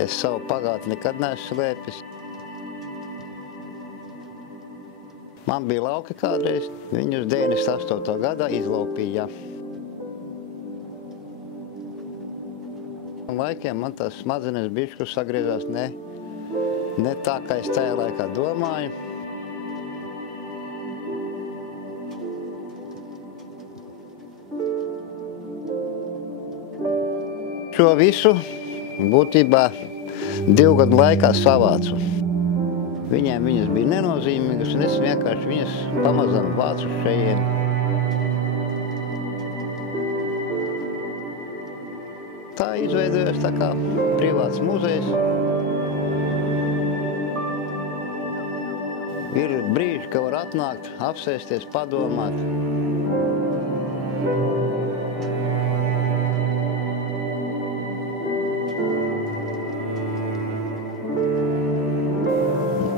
Es savu pagātni nekad neesmu slēpis. Man bija lauki kādreiz, viņus 98. gadā izlaupīja. Laikiem man tās smadzenes bišķi sagriezās ne tā, kā es tajā laikā domāju. Šo visu būtībā 2 gadu laikā savācu. Viņiem viņas bija nenozīmīgas, un es vienkārši viņas pamazām vācu šeit. Tā izveidojās tā kā privāts muzejs. Ir brīži, ka var atnākt, apsēsties, padomāt.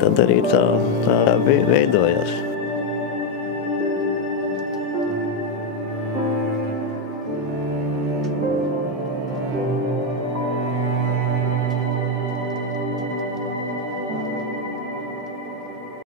Tad arī tā veidojās.